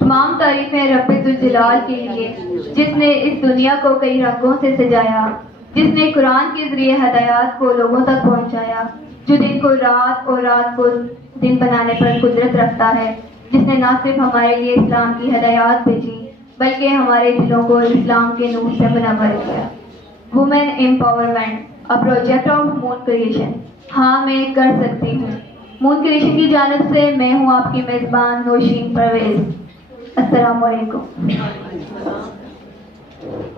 तमाम तारीफें रब्बुल जलाल के लिए, जिसने इस दुनिया को कई रंगों से सजाया, जिसने कुरान के जरिए हदायत को लोगों तक पहुंचाया, जो दिन को रात और रात को दिन बनाने पर कुदरत रखता है, जिसने न सिर्फ हमारे लिए इस्लाम की हदायत भेजी बल्कि हमारे दिलों को इस्लाम के नूर से मुनव्वर किया। Women empowerment, a project of moon creation. हाँ, मैं कर सकती हूँ। मून क्रिएशन की जानिब से मैं हूँ आपकी मेज़बान नौशीन परवेज। अस्सलाम वालेकुम।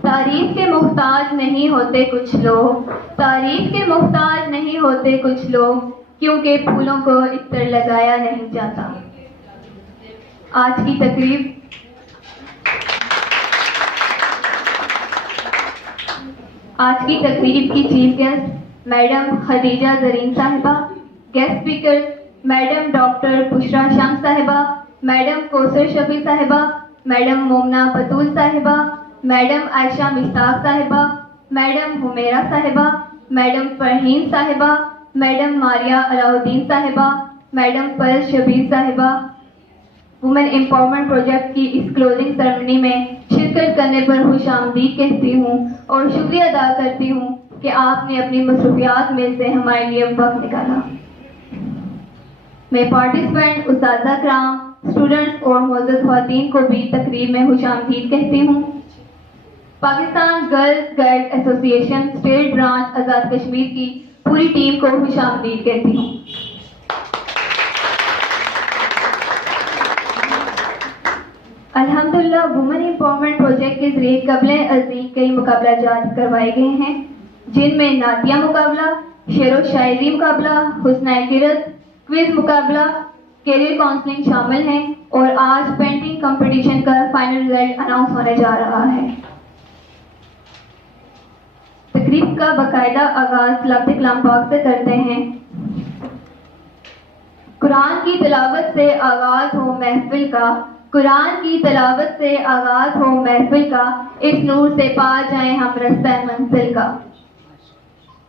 तारीफ के मोहताज नहीं होते कुछ लोग, तारीफ के मोहताज नहीं होते कुछ लोग, क्योंकि फूलों को इत्र लगाया नहीं जाता। आज की तकरीब की chief guest madam Khadija Zareen साहिबा, guest speaker madam doctor Bushra Shams साहिबा, मैडम कौसर शफी साहिबा, मैडम मोमना बतूल साहिबा, मैडम आयशा मिस्ताक साहिबा, मैडम हुमेरा साहिबा, मैडम फरहीन साहिबा, मैडम मारिया अलाउद्दीन साहिबा, मैडम परल शबीर साहिबा। वुमेन एम्पावरमेंट प्रोजेक्ट की इस क्लोजिंग सेरेमनी में शिरकत करने पर खुशामदीद कहती हूँ और शुक्रिया अदा करती हूँ कि आपने अपनी मसरूफियात में से हमारे लिए वक्त निकाला। मैं पार्टिसिपेंट, उस्तादा कराम, स्टूडेंट्स और मोअज़्ज़ज़ ख़वातीन को भी तकरीब में खुशामदीद कहती हूँ। Pakistan girls guide association state branch Azad Kashmir की पूरी टीम को खुशामदीद कहती हूँ। अल्हम्दुलिल्लाह, वुमेन एम्पावरमेंट प्रोजेक्ट के जरिए कबले अज़ीम कई मुकाबला जात करवाए गए हैं, जिनमें नातिया मुकाबला, शेर व शायरी मुकाबला, हुस्न किरत, क्विज मुकाबला, कैरियर काउंसलिंग शामिल हैं और आज पेंटिंग कंपटीशन का फाइनल रिजल्ट अनाउंस होने जा रहा है। तकरीब का बाकायदा आगाज लफ्ज़ कलाम पाक से करते हैं। कुरान की तिलावत से आगाज हो महफिल का, कुरान की तिलावत से आगाज हो महफिल का, इस नूर से पा जाएं हम रास्ता मंजिल का।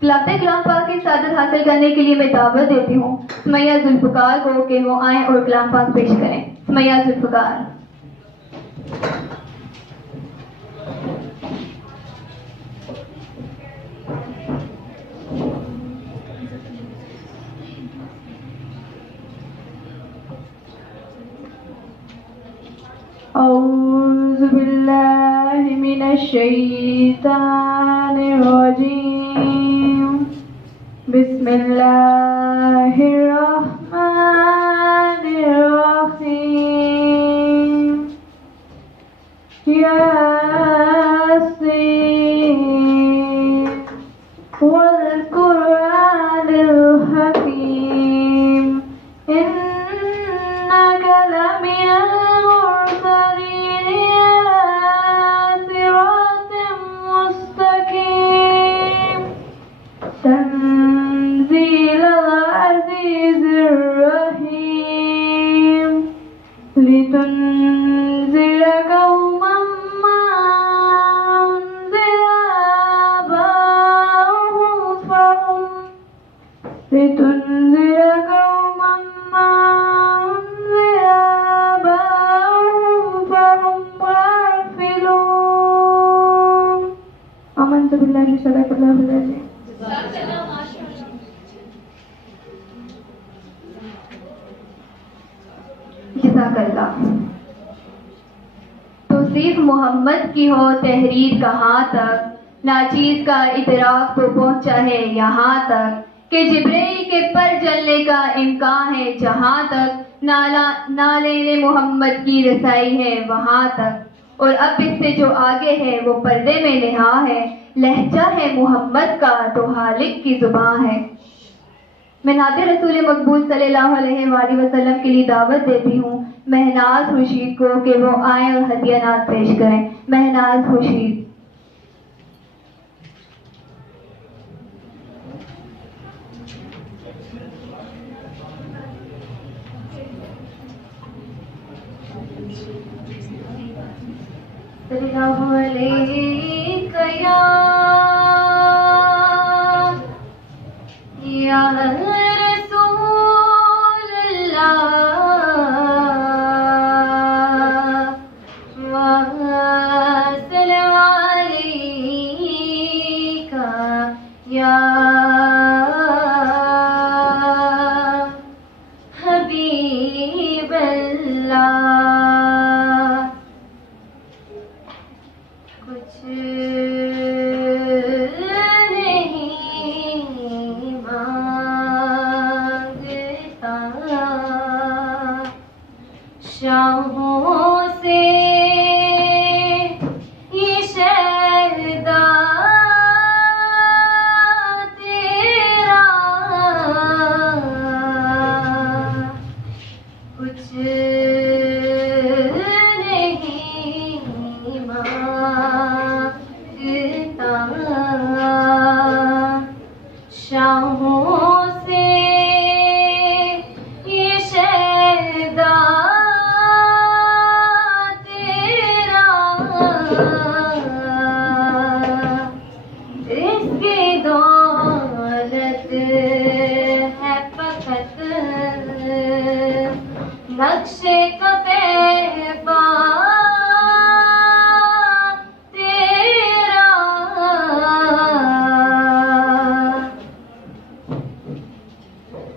लफ्ज़ कलाम पाक की सादत हासिल करने के लिए मैं दावत देती हूँ सुमैया जुल्फ़िकार को कि वो आएं और कलाम पाक पेश करें। सुमैया जुल्फ़िकार। औज़ु बिल्लाहि मिनश शैतानिर रजीम। बिस्मिल्लाहिर रहमानिर रहीम। यासीन वल कुरआनिल हकीम। इन्नका लमिनल मुरसलीन अला सिरातिम मुस्तकीम। तंज़ीलल अज़ीज़िर रहीम। लितुनज़िरा कौमम मा उनज़िला आबाउहुम फहुम लितुनज़िरा कौमम मा उनज़िला आबाउहुम फहुम गाफ़िलून। आमन्तु बिल्लाहि सदक़ल्लाहुल अज़ीम। जज़ाकल्लाह। तौसीफ मोहम्मद की हो तहरीर कहाँ तक, नाचीज का इतराक तो पहुँचा है यहाँ तक कि जिब्रील के पर जलने का इम्कान है जहाँ तक, नाले मोहम्मद की रसाई है वहाँ तक। और अब इससे जो आगे है वो पर्दे में नेहा है, लहजा है मोहम्मद का तो हालिक की जुबान है। मैं नाते रसूल मकबूल सल्लल्लाहु अलैहि वसल्लम के लिए दावत देती हूँ महनाज खुर्शीद को कि वो आए और हदिया नात पेश करें। महनाज खुर्शीद। सल्लल्लाहु अलैहि या रसूल अल्लाह। शाहों से ये शहदा तेरा कुछ नहीं मांगता, शाहों से ये शहदा तेरा इसकी दौलत है फकत नक्शे कफे पा तेरा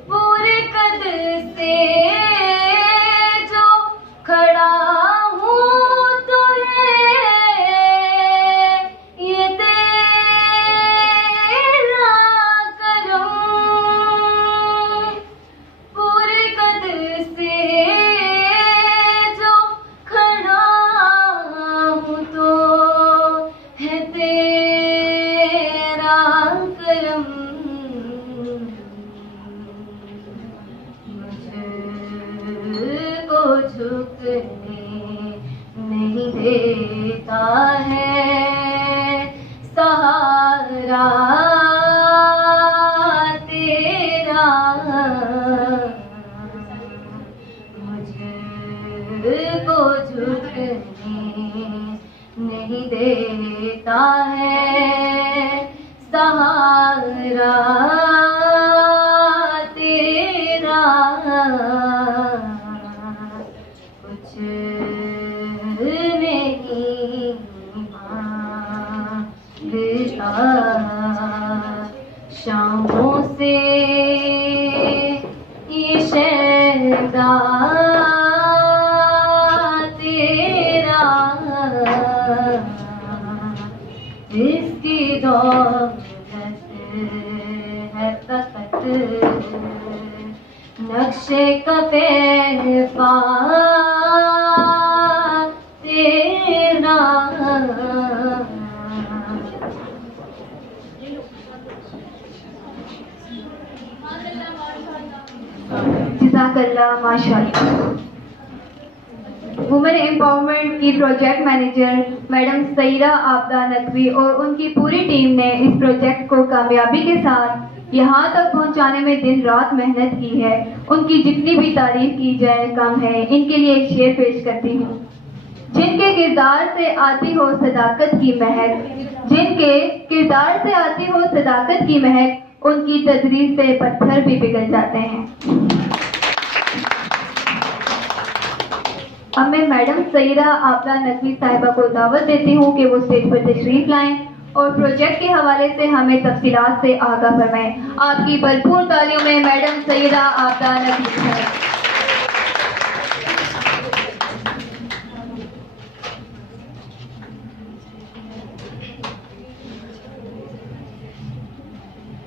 पूरे कद से जो खड़ा हूँ तो है ये तेरा करम, पूरे कद से जो खड़ा हूँ तो है तेरा करम, मुझको झुकने नहीं देता है सहारा तेरा, मुझको झुकने नहीं देता है सहारा तेरा, कुछ नहीं मांगता, शामों से ये शहदा तेरा इसकी दौलत है तकत नक्शे कफे पा तेरा। जज़ाकल्लाह माशाअल्लाह। वुमेन एम्पावरमेंट की project manager madam Saida Abida Naqvi और उनकी पूरी टीम ने इस प्रोजेक्ट को कामयाबी के साथ यहाँ तक पहुँचाने में दिन रात मेहनत की है। उनकी जितनी भी तारीफ की जाए कम है। इनके लिए एक शेर पेश करती हूँ। जिनके किरदार से आती हो सदाकत की महक, जिनके किरदार से आती हो सदाकत की महक, उनकी तदरीस से पत्थर भी पिघल जाते हैं। अब मैं मैडम सईदा आबदा नकवी साहिबा को दावत देती हूँ कि वो स्टेज पर तशरीफ लाएं और प्रोजेक्ट के हवाले से हमें तफसीलात से आगाह फरमाएं। आपकी भरपूर तालियों में मैडम सईदा आबदा नकवी साहिबा।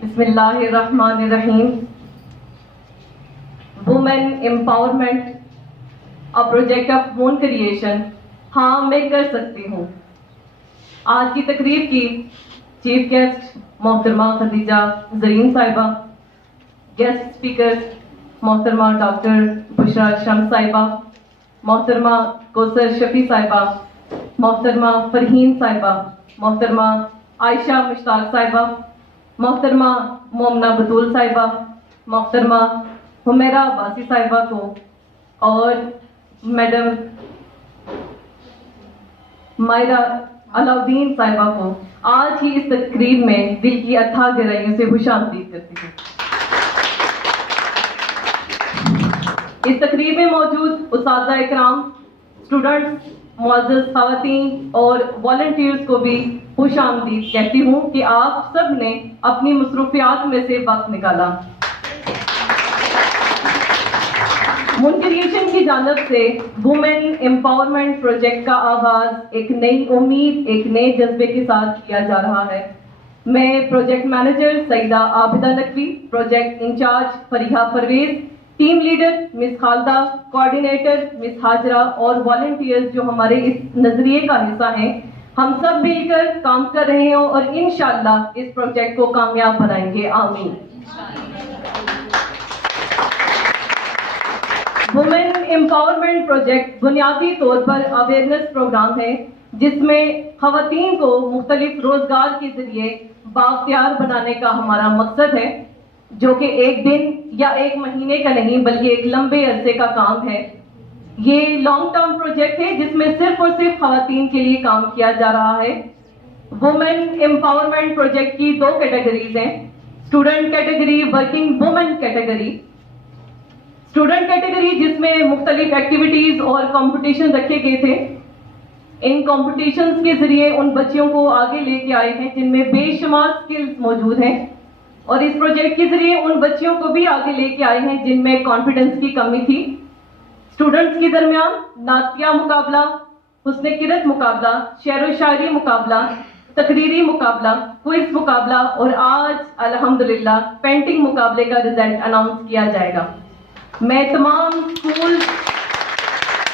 बिस्मिल्लाहिर्रहमानिर्रहीम। Women empowerment a project of own creation. हाँ, मैं कर सकती हूँ। आज की तकरीब की चीफ गेस्ट मोहतरमा खदीजा जरीन साहिबा, गेस्ट स्पीकर मोहतरमा डॉक्टर बुशरा शम्स साहिबा, मोहतरमा कौसर शफी साहिबा, मोहतरमा फरहीन साहिबा, मोहतरमा आयशा मुश्ताक साहिबा, मोहतरमा मोमना बतूल साहिबा, मोहतरमा हुमेरा बासी साहिबा को और मैडम मायरा अलाउद्दीन साहिबा को आज ही इस तकरीब में दिल की अथाह गहराइयों से खुशामदीद करती हूँ। इस तकरीब में मौजूद उस्ताद इकराम, स्टूडेंट्स, मुअज़्ज़ज़ ख़वातीन और वॉलंटियर्स को भी खुशामदीद कहती हूँ कि आप सब ने अपनी मसरूफियात में से वक्त निकाला। मून क्रिएशन की जानिब से वुमेन एम्पावरमेंट प्रोजेक्ट का आगाज एक नई उम्मीद, एक नए जज्बे के साथ किया जा रहा है। मैं project manager Saeeda Abida Naqvi, project incharge Fariha Parvez, team leader miss Khalda, coordinator miss Hajra और वॉलंटियर्स जो हमारे इस नजरिए का हिस्सा हैं, हम सब मिलकर काम कर रहे हैं और इंशाल्लाह इस प्रोजेक्ट को कामयाब बनाएंगे। आमीन। वुमेन एम्पावरमेंट प्रोजेक्ट बुनियादी तौर पर अवेयरनेस प्रोग्राम है जिसमें खवातीन को मुख्तलिफ रोजगार के जरिए बाख्तियार बनाने का हमारा मकसद है, जो कि एक दिन या एक महीने का नहीं बल्कि एक लंबे अरसे का काम है। ये लॉन्ग टर्म प्रोजेक्ट है जिसमें सिर्फ और सिर्फ खवातीन के लिए काम किया जा रहा है। वुमेन एम्पावरमेंट प्रोजेक्ट की 2 कैटेगरीज हैं, student category, working women category. Student category जिसमें मुख्तलिफ एक्टिविटीज और कंपटीशन रखे गए थे। इन कंपटीशंस के जरिए उन बच्चियों को आगे लेके आए हैं जिनमें बेशुमार स्किल्स मौजूद हैं, और इस प्रोजेक्ट के जरिए उन बच्चियों को भी आगे लेके आए हैं जिनमें कॉन्फिडेंस की कमी थी। स्टूडेंट्स के दरमियान नातिया मुकाबला, हुस्ने किरत मुकाबला, शेर व शायरी मुकाबला, तकरीरी मुकाबला, क्विज मुकाबला और आज अल्हम्दुलिल्लाह पेंटिंग मुकाबले का रिजल्ट अनाउंस किया जाएगा। मैं तमाम स्कूल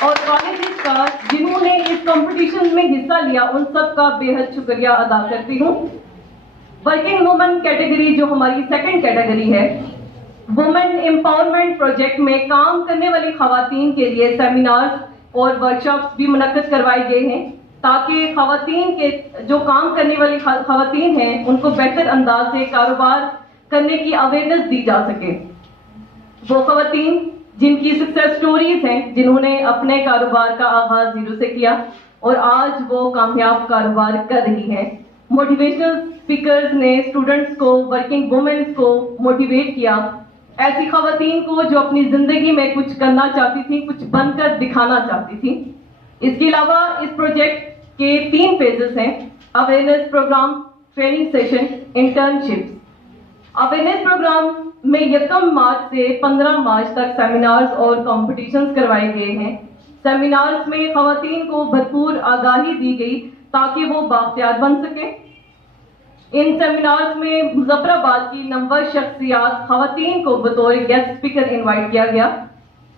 और कॉलेजेस का जिन्होंने इस कंपटीशन में हिस्सा लिया उन सब का बेहद शुक्रिया अदा करती हूँ। वर्किंग वुमेन कैटेगरी जो हमारी सेकंड कैटेगरी है, वुमेन एम्पावरमेंट प्रोजेक्ट में काम करने वाली खवातीन के लिए सेमिनार्स और वर्कशॉप्स भी मुनक्किद करवाए गए हैं ताकि खवातीन के जो काम करने वाली खवातीन हैं उनको बेहतर अंदाज से कारोबार करने की अवेयरनेस दी जा सके। वो खवातीन जिनकी सक्सेस स्टोरीज हैं, जिन्होंने अपने कारोबार का आगाज जीरो से किया और आज वो कामयाब कारोबार कर रही हैं। मोटिवेशनल स्पीकर्स ने स्टूडेंट्स को, वर्किंग वुमेन्स को मोटिवेट किया, ऐसी खवातीन को जो अपनी जिंदगी में कुछ करना चाहती थी, कुछ बनकर दिखाना चाहती थी। इसके अलावा इस प्रोजेक्ट के 3 फेजेस हैं, awareness program, training session, internships. Awareness program में 1 मार्च से 15 मार्च तक सेमिनार्स और कॉम्पिटिशन्स करवाए गए हैं। सेमिनार्स में खवातीन को भरपूर आगाही दी गई ताकि वो बाख्तियार बन सके। इन सेमिनार्स में मुजफ्फराबाद की नंबर शख्सियात खवातीन को बतौर गेस्ट स्पीकर इनवाइट किया गया,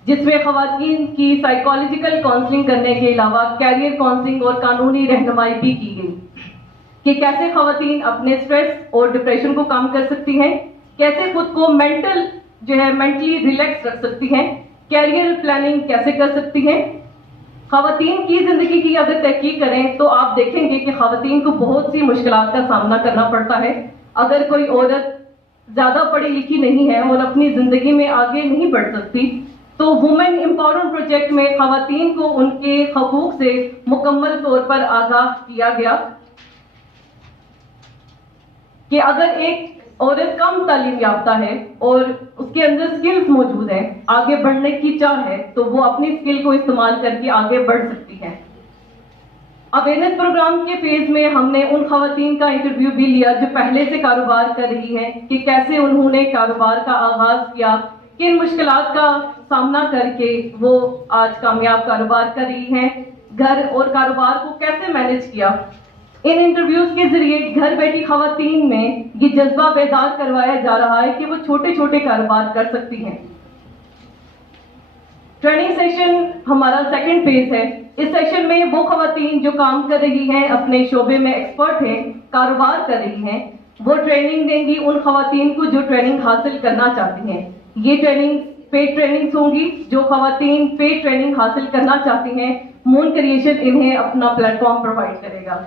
जिसमें खवातीन की साइकोलॉजिकल काउंसलिंग करने के अलावा कैरियर काउंसलिंग और कानूनी रहनुमाई भी की गई कि कैसे खवातीन अपने स्ट्रेस और डिप्रेशन को कम कर सकती हैं, कैसे खुद को मेंटली रिलैक्स रख सकती हैं, कैरियर प्लानिंग कैसे कर सकती हैं। खवातीन की जिंदगी की अगर तहकीक करें तो आप देखेंगे कि खवातीन को बहुत सी मुश्किलात का सामना करना पड़ता है। अगर कोई औरत ज्यादा पढ़ी लिखी नहीं है और अपनी जिंदगी में आगे नहीं बढ़ सकती, तो वुमेन एम्पावरमेंट प्रोजेक्ट में खवातीन को उनके हकूक से मुकम्मल तौर पर आगाह किया गया कि अगर एक औरत कम तालीम याफ्ता है और उसके अंदर स्किल्स मौजूद हैं, आगे बढ़ने की चाह है, तो वो अपनी स्किल को इस्तेमाल करके आगे बढ़ सकती है। अवेयरनेस प्रोग्राम के फेज में हमने उन खवातीन का इंटरव्यू भी लिया जो पहले से कारोबार कर रही हैं कि कैसे उन्होंने कारोबार का आगाज किया, किन मुश्किलात का सामना करके वो आज कामयाब कारोबार कर रही हैं, घर और कारोबार को कैसे मैनेज किया। इन इंटरव्यूज के जरिए घर बैठी खवातीन में ये जज्बा बेदार करवाया जा रहा है कि वो छोटे छोटे कारोबार कर सकती हैं। ट्रेनिंग सेशन हमारा सेकंड फेज है। इस सेशन में वो खवातीन जो काम कर रही हैं, अपने शोबे में एक्सपर्ट हैं, कारोबार कर रही हैं, वो ट्रेनिंग देंगी उन खवातीन को जो ट्रेनिंग हासिल करना चाहती हैं। ये ट्रेनिंग पेड ट्रेनिंग्स होंगी। जो खवातीन पेड ट्रेनिंग हासिल करना चाहती हैं, मून क्रिएशन इन्हें अपना प्लेटफॉर्म प्रोवाइड करेगा।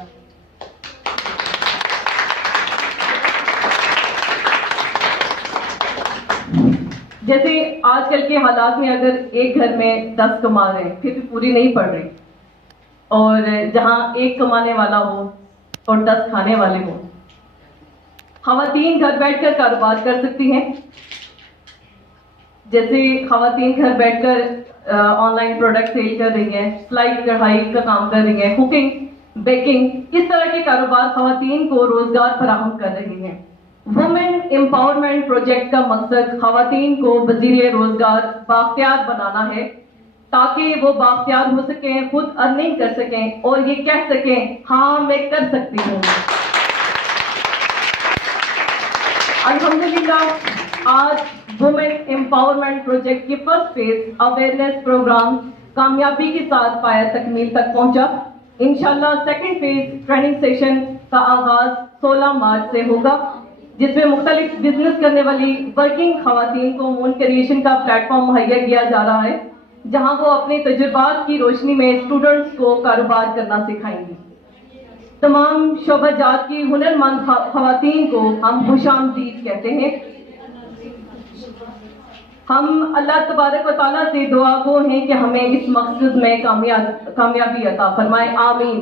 जैसे आजकल के हालात में अगर एक घर में 10 कमा रहे हैं फिर भी पूरी नहीं पड़ रही, और जहां एक कमाने वाला हो और 10 खाने वाले हो, खवातीन घर बैठकर कारोबार कर सकती हैं। जैसे खवातीन घर बैठकर ऑनलाइन प्रोडक्ट सेल कर रही हैं, सिलाई कढ़ाई का काम कर रही हैं, कुकिंग, बेकिंग, इस तरह के कारोबार खवातीन को रोजगार फराहम कर रही हैं। वुमेन एम्पावरमेंट प्रोजेक्ट का मकसद खवातीन को वजीरे रोजगार बाख्तियार बनाना है ताकि वो बाख्तियार हो सकें, खुद अर्निंग कर सकें और ये कह सकें हाँ मैं कर सकती हूँ। अल्हम्दुलिल्लाह आज वुमेन एम्पावरमेंट प्रोजेक्ट की फर्स्ट फेज अवेयरनेस प्रोग्राम कामयाबी के साथ पाया तकमील तक पहुंचा। इंशाल्लाह सेकंड फेज ट्रेनिंग सेशन का आगाज 16 मार्च से होगा, जिसमें मुख्तलिफ बिजनेस करने वाली वर्किंग खवातीन को मून क्रिएशन का प्लेटफॉर्म मुहैया किया जा रहा है, जहां वो अपने तजुर्बात की रोशनी में स्टूडेंट्स को कारोबार करना सिखाएंगी। तमाम शोबाजात की हुनरमंद खवातीन को हम खुशामदीद कहते हैं। हम अल्लाह तबारक व तआला से दुआ गो हैं कि हमें इस मकसद में कामयाबी अता फरमाए, आमीन।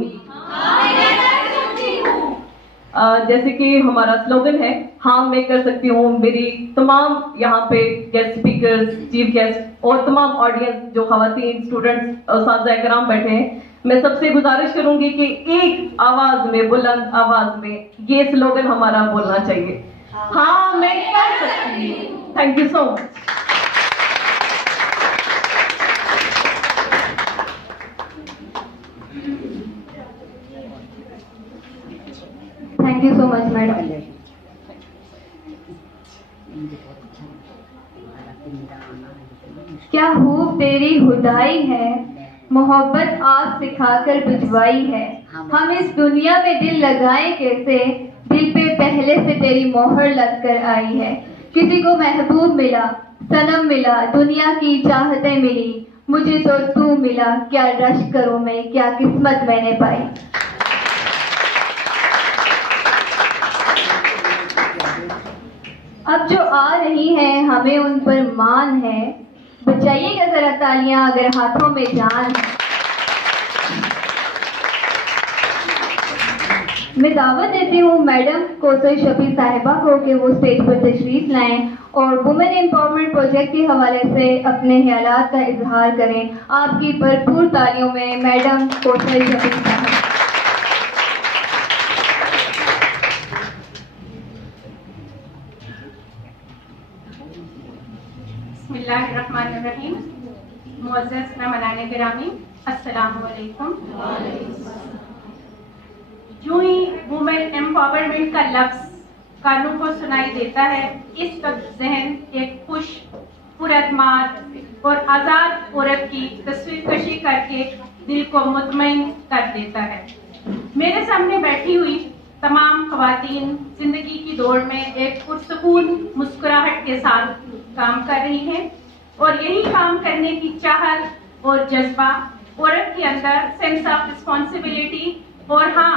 जैसे कि हमारा स्लोगन है, हाँ मैं कर सकती हूँ। मेरी तमाम यहाँ पे गेस्ट स्पीकर्स, चीफ गेस्ट और तमाम ऑडियंस जो खवातीन, स्टूडेंट्स और साथी कराम बैठे हैं, मैं सबसे गुजारिश करूंगी कि एक आवाज में, बुलंद आवाज में ये स्लोगन हमारा बोलना चाहिए, हाँ मैं कर सकती हूँ। Thank you so much. Thank you so much madam. क्या खूब तेरी हुदाई है, मोहब्बत आग सिखाकर बुझवाई है। हम इस दुनिया में दिल लगाएं कैसे, दिल पे पहले से तेरी मोहर लग कर आई है। किसी को महबूब मिला, सनम मिला, दुनिया की चाहतें मिली, मुझे तो तू मिला। क्या रश्क करूं मैं, क्या किस्मत मैंने पाई। अब जो आ रही हैं हमें उन पर मान है, बचाइएगा जरा तालियां अगर हाथों में जान है। मैं दावत देती हूँ मैडम कौसर शफी साहिबा को कि वो स्टेज पर तशरीफ लाएं और वुमेन एम्पावरमेंट प्रोजेक्ट के हवाले से अपने ख्यालात का इजहार करें। आपकी भरपूर तालियों में मैडम कौसर शफी साहिबा। बिस्मिल्लाहिर्रहमानिर्रहीम। मुअज़्ज़ज़ मेहमानान गिरामी, अस्सलामु अलैकुम। यूं ही वुमेन एम्पावरमेंट का लफ्ज़ कानों को सुनाई देता है, इस वक्त जहन एक खुश, पुरअतमाद और आज़ाद औरत की तस्वीर कशी करके दिल को मुतमईन कर देता है। मेरे सामने बैठी हुई तमाम खवातीन जिंदगी की दौड़ में एक पुरसुकून मुस्कुराहट के साथ काम कर रही हैं और यही काम करने की चाहत और जज्बा औरत के अंदर सेंस ऑफ रिस्पॉन्सिबिलिटी और हाँ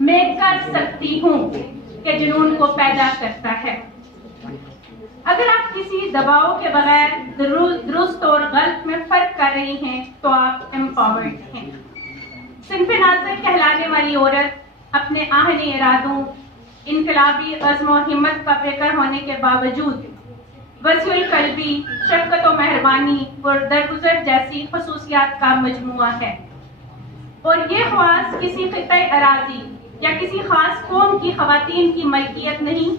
मैं कर सकती हूँ के जुनून को पैदा करता है। अगर आप किसी दबाव के बगैर दुरुस्त और गलत में फर्क कर रही हैं तो आप एम्पावर्ड हैं। सिंफ नाज़िर कहलाने वाली औरत अपने आहने इरादों, इनकलाबी अज़्म और हिम्मत का पेकर होने के बावजूद वसीउल कल्बी, शफ़क़त और मेहरबानी और दरगुजर जैसी खसूसियात का मजमुआ है। और ये ख्वास किसी खित्ते अराज़ी या किसी खास कौम की खवातीन की मलकियत नहीं,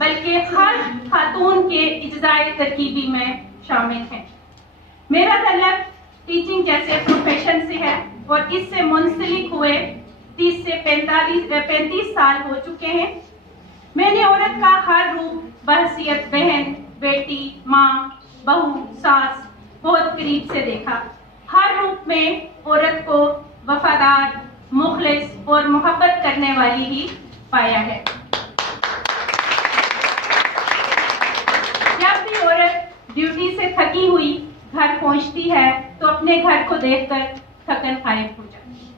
बल्कि हर खातून के इज्ज़ाए तरकीबी में शामिल है। मेरा तल्लुक़ टीचिंग जैसे प्रोफेशन से है और इससे मुंसलिक हुए 30 से 35 साल हो चुके हैं। मैंने औरत का हर रूप बहसियत बहन, बेटी, माँ, बहू, सास बहुत करीब से देखा। हर रूप में औरत को वफादार, मुखलिस और मोहब्बत करने वाली ही पाया है। जब भी औरत ड्यूटी से थकी हुई घर पहुंचती है तो अपने घर को देखकर थकन गायब हो जाती है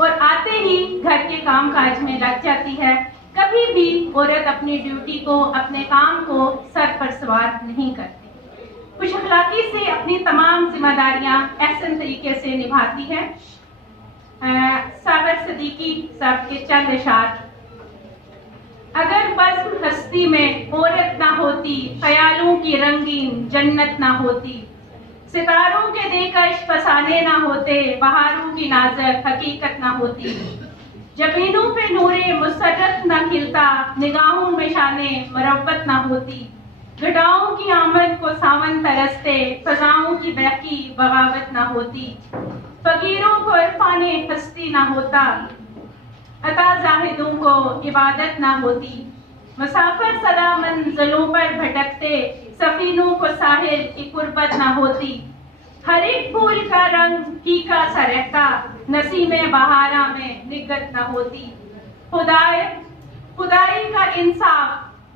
और आते ही घर के काम काज में लग जाती है। कभी भी औरत अपनी ड्यूटी को, अपने काम को सर पर सवार नहीं करती। खुश अखलाकी से अपनी तमाम जिम्मेदारियां एहसन तरीके से निभाती है। सागर सदीकी साहब के चंद इशार, अगर बस हस्ती में औरत ना होती, ख्यालों की रंगीन जन्नत ना होती, सितारों के दिलकश फसाने ना होते, बहारों की नाज़र हकीकत ना होती, जमीनों पे नूरे मुसर्रत ना खिलता, निगाहों में शाने मरब्बत ना होती, घटाओं की आमद को सावन तरसते, फजाओं की बहकी बगावत ना होती, फकीरों को इरफाने हस्ती ना होता, अता जाहिदों को इबादत ना होती, मुसाफिर सदा मंजिलों पर भटकते, सफीनों को साहिल की कुर्बत न होती। हर एक फूल का रंग फीका सा रहता, नसीमे बहारा में निगत न होती। खुदाई का इंसाफ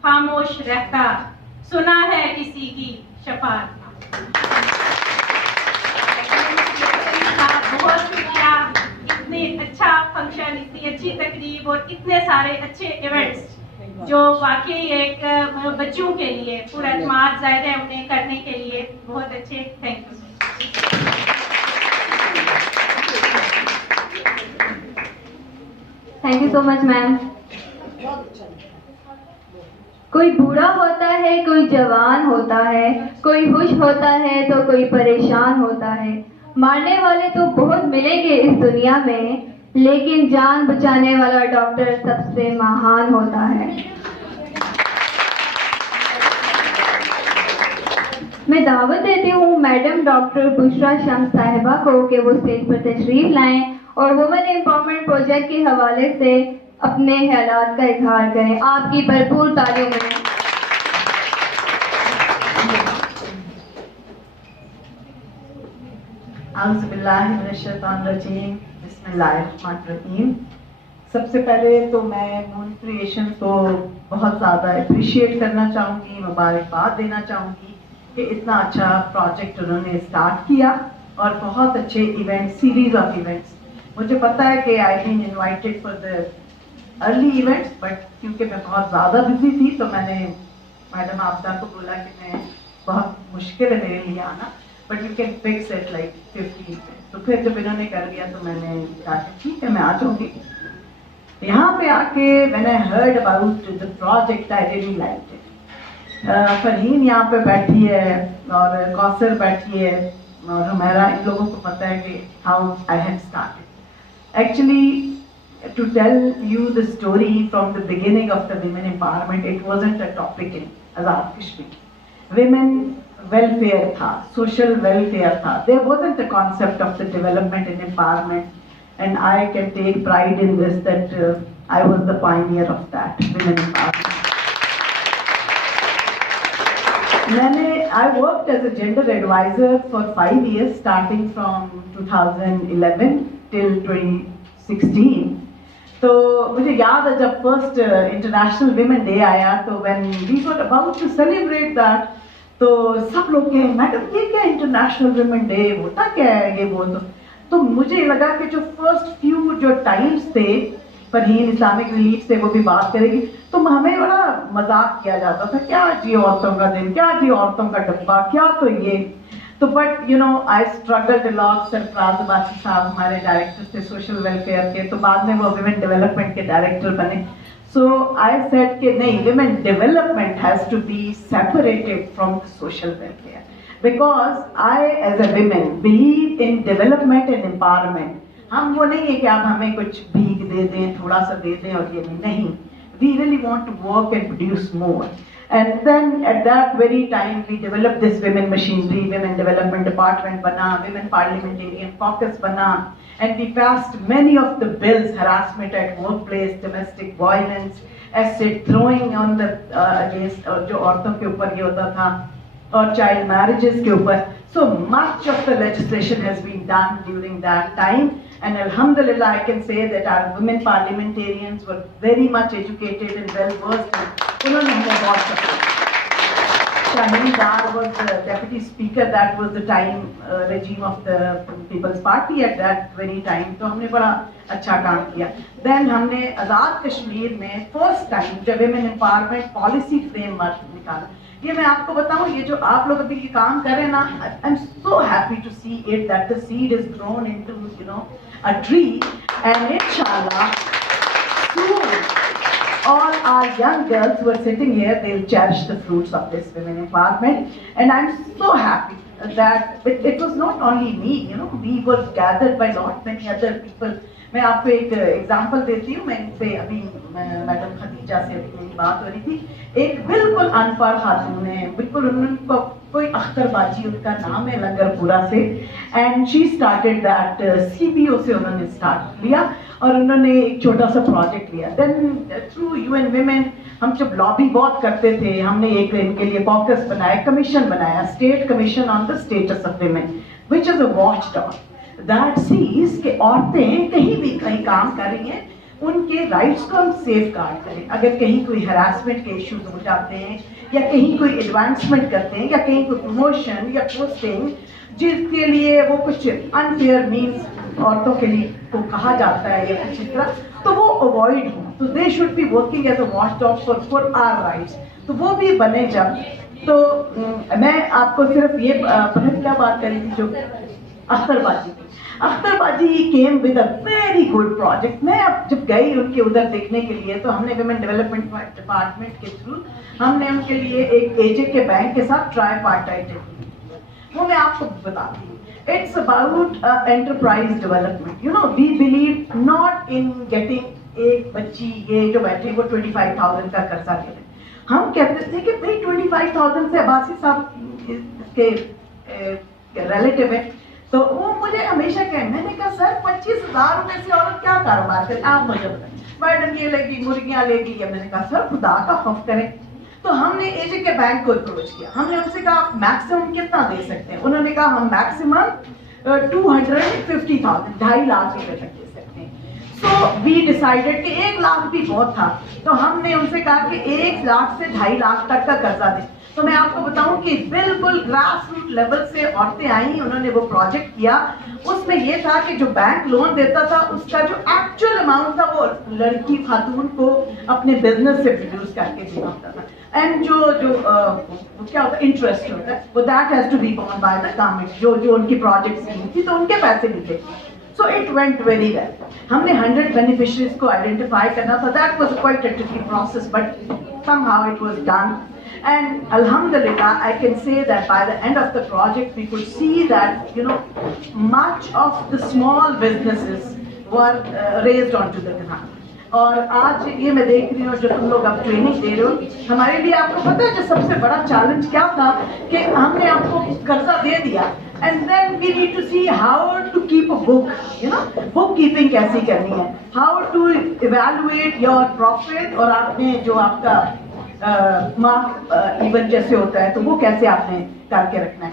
खामोश रहता, सुना है किसी की शफाअत न। बहुत शुक्रिया, इतने अच्छा फंक्शन, इतनी अच्छी तकरीब और इतने सारे अच्छे इवेंट्स जो वाकई एक बच्चों के लिए पूरा एतमाद जाहिर है उन्हें करने के लिए बहुत अच्छे। Thank you. Thank you so much ma'am. कोई बूढ़ा होता है, कोई जवान होता है, कोई खुश होता है तो कोई परेशान होता है। मारने वाले तो बहुत मिलेंगे इस दुनिया में, लेकिन जान बचाने वाला डॉक्टर सबसे महान होता है। मैं दावत देती हूँ मैडम डॉक्टर बुशरा शम्स साहिबा को कि वो स्टेज पर तशरीफ लाएं और वुमेन एम्पावरमेंट प्रोजेक्ट के हवाले से अपने ख्यालात का इजहार करें। आपकी भरपूर तालियों में। औज़ुबिल्लाहिमिनश्शैतानिर्रजीम, बिस्मिल्लाहिर्रहमानिर्रहीम। सबसे पहले तो मैं मून क्रिएशन को बहुत ज़्यादा अप्रिशिएट करना चाहूँगी, मुबारकबाद देना चाहूँगी कि इतना अच्छा प्रोजेक्ट उन्होंने स्टार्ट किया और बहुत अच्छे इवेंट, सीरीज ऑफ इवेंट्स। मुझे पता है कि I been invited for the early events, but क्योंकि मैं बहुत ज़्यादा बिजी थी तो मैंने मैडम आपदा को बोला कि मैं बहुत मुश्किल है मेरे लिए आना, but you can fix it like 15 में। तो फिर जब इन्होंने कर दिया तो मैंने कहा कि ठीक है मैं आ जाऊँगी। यहाँ पे आके when I heard about the project I really liked it. Farheen यहाँ पे बैठी है और कौसर बैठी है और हमारा, इन लोगों को पता है कि how I have started. Actually to tell you the story from the beginning of the women empowerment, it wasn't a topic in Azad Kashmir. Women welfare tha, social welfare tha. There wasn't a concept of the development and empowerment, and I can take pride in this that I was the pioneer of that women empowerment. I worked as a gender advisor for 5 years, starting from 2011 till 2016. तो मुझे याद है जब first international women day आया तो when we were about to celebrate that, तो सब लोग कहे मैडम ये क्या इंटरनेशनल विमेन डे होता क्या है ये वो। तो मुझे लगा कि जो फर्स्ट फ्यू जो टाइम्स थे, फरहीन इस्लामिक रिलीफ से वो भी बात करेगी, तो हमें बड़ा मजाक किया जाता था, क्या जी औरतों का दिन, क्या जी औरतों का डब्बा, क्या तो ये। तो but you know I struggled a lot. Sarfaraz बासी साहब हमारे डायरेक्टर थे सोशल वेलफेयर के, तो बाद में वो विमेन डेवलपमेंट के डायरेक्टर बने। सो आई सेड कि नहीं, women development has to be separated from social welfare, because I as a women believe in development and empowerment. हम वो नहीं है कि आप हमें कुछ भीख दे दें, थोड़ा सा दे दें और ये नहीं, we really want to work and produce more. And then at that very time we developed this women machinery, women development department bana, women parliamentarian caucus bana, and we passed many of the bills, harassment at workplace, domestic violence, acid throwing on the against जो औरतों के ऊपर ये होता था, और child marriages के ऊपर. So much of the legislation has been done during that time, and alhamdulillah I can say that our women parliamentarians were very much educated and well versed. उन्होंने हमें बहुत support. Shaheen Dar was the deputy speaker, that was the time regime of the People's Party at that very time, तो हमने बड़ा अच्छा काम किया। Then हमने आज़ाद कश्मीर में फर्स्ट टाइम जब women empowerment policy framework निकाला। ये मैं आपको बताऊं, ये जो आप लोग अभी ये काम कर रहे हैं ना, I am so happy to see it that the seed is grown into you know a tree, and इंशाल्लाह soon all our young girls who are sitting here, they'll cherish the fruits of this women empowerment, and I'm so happy that it was not only me, you know, we were gathered by lot many other people. मैं आपको एक example देती हूँ. मैं इनसे अभी madam Khadija से अभी मेरी बात हो रही थी. एक बिल्कुल अनपढ़ खातून है, बिल्कुल उनको कोई अख्तरबाजी उनका नाम है लंगरपुरा से, and she started that CBO से उन्होंने स्टार्ट लिया और उन्होंने एक छोटा सा प्रोजेक्ट लिया. देन थ्रू UN Women हम जब लॉबी बहुत करते थे, हमने एक इनके लिए कॉकस बनाया, कमीशन बनाया, state commission on the status of women, which is a watch dog that sees कि औरतें कहीं भी कहीं काम कर रही हैं, उनके राइट्स को हम सेफ गार्ड करें. अगर कहीं कोई हरासमेंट के इश्यूज हो जाते हैं या कहीं कोई एडवांसमेंट करते हैं या कहीं कोई प्रमोशन या पोस्टिंग जिसके लिए वो कुछ अनफेयर मीन्स औरतों के लिए को कहा जाता है या कुछ इस तरह, तो वो अवॉइड हो. तो they should be working as a watch dog for our rights. तो वो भी बने जब. तो मैं आपको सिर्फ ये पहले क्या बात करी थी, जो अख्तरबाजी की. अख्तरबाजी came with a very good project. मैं अब जब गई उनके उधर देखने के लिए, तो हमने विमेन डेवलपमेंट डिपार्टमेंट के थ्रू हमने उनके लिए एक AJK बैंक के साथ ट्राईपार्टाइट, वो मैं आपको बताती हूँ. It's about enterprise development. You know, we believe not in getting एक बच्ची ये जो बैठे वो 25,000 का कर्जा ले लें. हम कहते थे कि भाई 25,000 से अब्बासी साहब के रिलेटिव है, तो वो मुझे हमेशा कहे. मैंने कहा सर 25,000 रुपए से औरत क्या कारोबार करे, आप मुझे बताएं. मैडम ये लेगी, मुर्गियां लेगी. या मैंने कहा सर खुदा का खौफ करें. तो हमने AJK बैंक को अप्रोच किया. हमने उनसे कहा आप मैक्सिमम कितना दे सकते हैं. उन्होंने कहा हम मैक्सिमम 250,000, 2.5 लाख रुपए तक दे सकते हैं. सो वी डिसाइडेड कि 1 लाख भी बहुत था, तो हमने उनसे कहा कि 1 लाख से 2.5 लाख तक का कर्जा दें. तो मैं आपको बताऊं कि बिल्कुल ग्रास रूट लेवल से औरतें आई, उन्होंने वो प्रोजेक्ट किया. उसमें ये था कि जो बैंक लोन देता था उसका जो एक्चुअल अमाउंट था वो लड़की खातून को अपने बिजनेस से प्रोड्यूस करके देना होता था. एंड जो क्या होता है इंटरेस्ट होता है वो that has to be borne by the government. जो उनकी प्रोजेक्ट स्कीम थी तो उनके पैसे भी थे. So it went very well. हमने 100 बेनिफिशियरीज को आइडेंटिफाई करना था. That was quite a tricky process, but somehow it was done. And alhamdulillah, I can say that by the end of the project, we could see that, you know, much of the small businesses were raised onto the ground. और आज ये मैं देख रही हूँ जो तुम लोग अब ट्रेनिंग दे रहे हो, हमारे लिए आपको पता है जो सबसे बड़ा चैलेंज क्या था कि हमने आपको कर्जा दे दिया and then we need to see how to keep a book, you know, book keeping कैसी करनी है, how to evaluate your profit और आपने जो आपका मार्क इवन जैसे होता है तो वो कैसे आपने करके रखना है.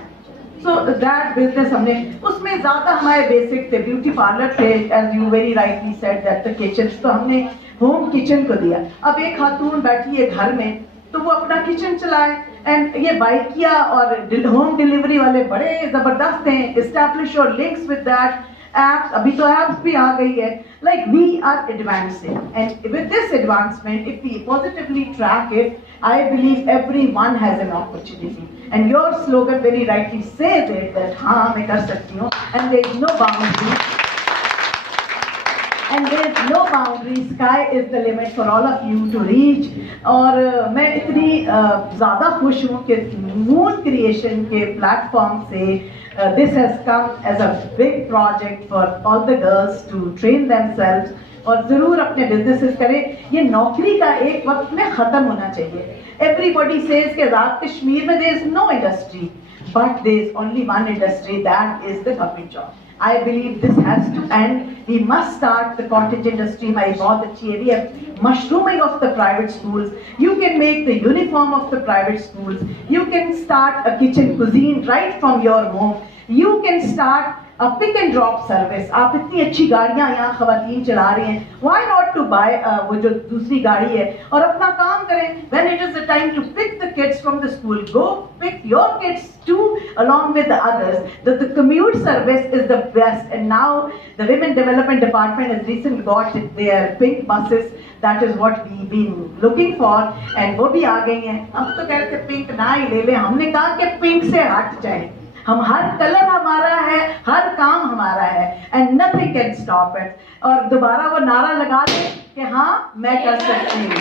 सो दैट बिजनेस हमने उसमें ज्यादा हमारे बेसिक थे. ब्यूटी पार्लर थे, as you very rightly said that the kitchen, तो हमने होम किचन को दिया. अब एक खातून बैठी है घर में तो वो अपना किचन चलाए, एंड ये बाई किया. और होम डिलीवरी वाले बड़े जबरदस्त हैं, establish your links with that apps. अभी तो apps भी आ गई है. Like we are advancing, and with this advancement, if we positively track it, I believe everyone has an opportunity. And your slogan very rightly says it that हाँ मैं कर सकती हूँ, and there is no boundary. And there is no boundary. Sky is the limit for all of you to reach. और मैं इतनी ज़्यादा खुश हूँ कि मून क्रिएशन के प्लेटफॉर्म से this has come as a big project for all the girls to train themselves. और ज़रूर अपने बिजनेसेस करें. ये नौकरी का एक वक्त में ख़त्म होना चाहिए. Everybody says कि आज़ाद कश्मीर में there is no industry, but there is only one industry, that is the government job. I believe this has to end. We must start the cottage industry. हमारी बहुत अच्छी है. We have mushrooming of the private schools. You can make the uniform of the private schools. You can start a kitchen cuisine right from your home. You can start a pick and drop service. आप इतनी अच्छी गाड़ियाँ यहाँ ख़वातीन चला रही हैं. Why not to buy वो जो दूसरी गाड़ी है और अपना काम करें. When it is the time to pick the kids from the school, go pick your kids too along with the others. The commute service is the best, and now the Women Development Department has recently got their pink buses. That is what we've been looking for, and वो भी आ गई हैं. अब तो कहते हैं pink ना ही ले ले. हमने कहा कि पिंक से हट जाए. हम हर कलर हमारा है, हर काम हमारा है, and nothing can stop it. और दोबारा वो नारा लगा दे कि हाँ मैं कर सकती हूँ.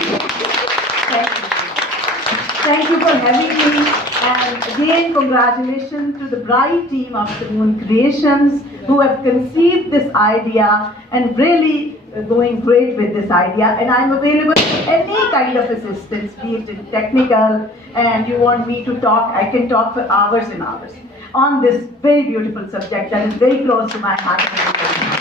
Thank you for having me. And again, congratulations to the bright team of the Moon Creations who have conceived this idea and really going great with this idea. And I'm available for any kind of assistance, be it in technical, and you want me to talk, I can talk for hours and hours on this very beautiful subject that is very close to my heart.